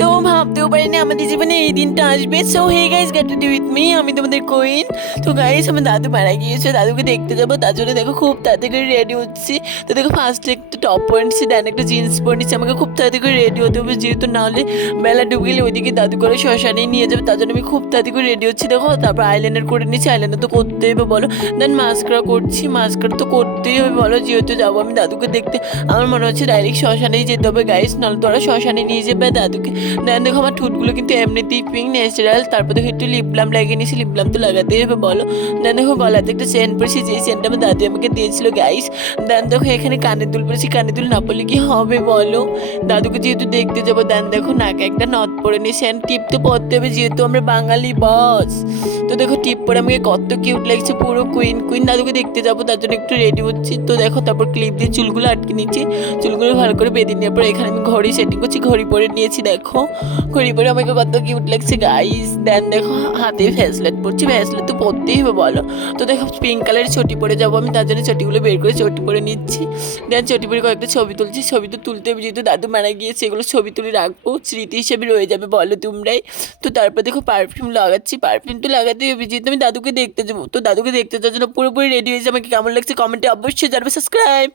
তো ভাবতেও পারিনি আমাদের জীবনে এই দিনটা আসবে। So hey guys, get ready with me, আমি তোমাদের কুইন। তো গাইস, আমার দাদু মারা গিয়েছে, দাদুকে দেখতে যাবো, তার জন্য দেখো খুব তাড়াতাড়ি করে রেডি হচ্ছি। তো দেখো ফার্স্টে একটা টপ পরে নিচ্ছি, দেন একটা জিন্স পরে নিচ্ছি। আমাকে খুব তাড়াতাড়ি করে রেডি হতে হবে, যেহেতু না হলে বেলা ডুবে গেলে ওইদিকে দাদু করে শ্মশানে নিয়ে যাবে, তার জন্য আমি খুব তাড়াতাড়ি করে রেডি হচ্ছি। দেখো তারপর আইলাইনার করে নিচ্ছি, আইলাইনার তো করতেই হবে বলো। দেন মাস্কারা করছি, মাস্কারা তো করতেই হবে বলো, যেহেতু যাবো আমি দাদুকে দেখতে। আমার মনে হচ্ছে ডাইরেক্ট শ্মশানেই যেতে হবে গাইস, নাহলে তো ওরা শ্মশানে নিয়ে যাবে দাদুকে। দেন দেখো আমার ঠোঁটগুলো কিন্তু এমনিতেই পিঙ্ক ন্যাচারাল। তারপর দেখো একটু লিপ বাম লাগিয়ে নিয়েছি, লিপ বাম তো লাগাতেই হবে বলো। দেন দেখো গলাতে একটা চেন পরেছি, যেই চেনটা আমার দাদি আমাকে দিয়েছিল গাইস। দেন দেখো এখানে কানে দুল পরেছি, কানে দুল না পরলে কি হবে বলো, দাদুকে যেহেতু দেখতে যাবো। দেন দেখো নাকে একটা নথ পরে নিয়েছি, অ্যান্ড টিপ তো পরতে হবে যেহেতু আমরা বাঙালি বস। তো দেখো টিপ পরে আমাকে কত কিউট লাগছে, পুরো কুইন কুইন। দাদুকে দেখতে যাবো তার জন্য একটু রেডি হচ্ছি। তো দেখো তারপর ক্লিপ দিয়ে চুলগুলো আটকে নিচ্ছি, চুলগুলো ভালো করে বেঁধে নেওয়ার পর এখানে আমি ঘড়ি সেটিং করছি, ঘড়ি পরে নিয়েছি। দেখো ঘড়ি পরে আমাকে কত কিউট লাগছে গাইস। দেন দেখো হাতে ভ্যাসলেট পরছি, ভ্যাসলেট তো পরতেই হবে বলো। তো দেখো পিঙ্ক কালারের চটি পরে যাবো আমি, তার জন্য চটিগুলো বের করে চটি পরে নিচ্ছি। দেন চটি পরে কয়েকটা ছবি তুলছি, ছবি তো তুলতে হবে যেহেতু দাদু মারা গিয়েছে, এগুলো ছবি তুলে রাখবো, স্মৃতি হিসেবে রয়ে যাবে বলো তোমরাই। তো তারপর দেখো পারফিউম লাগাচ্ছি, পারফিউম তো লাগাতেই হবে যেহেতু আমি দাদুকে দেখতে যাবো। তো দাদুকে দেখতে যাওয়ার জন্য পুরোপুরি রেডি হয়েছে। আমাকে কেমন লাগছে কমেন্টে অবশ্যই জানাবে, সাবস্ক্রাইব।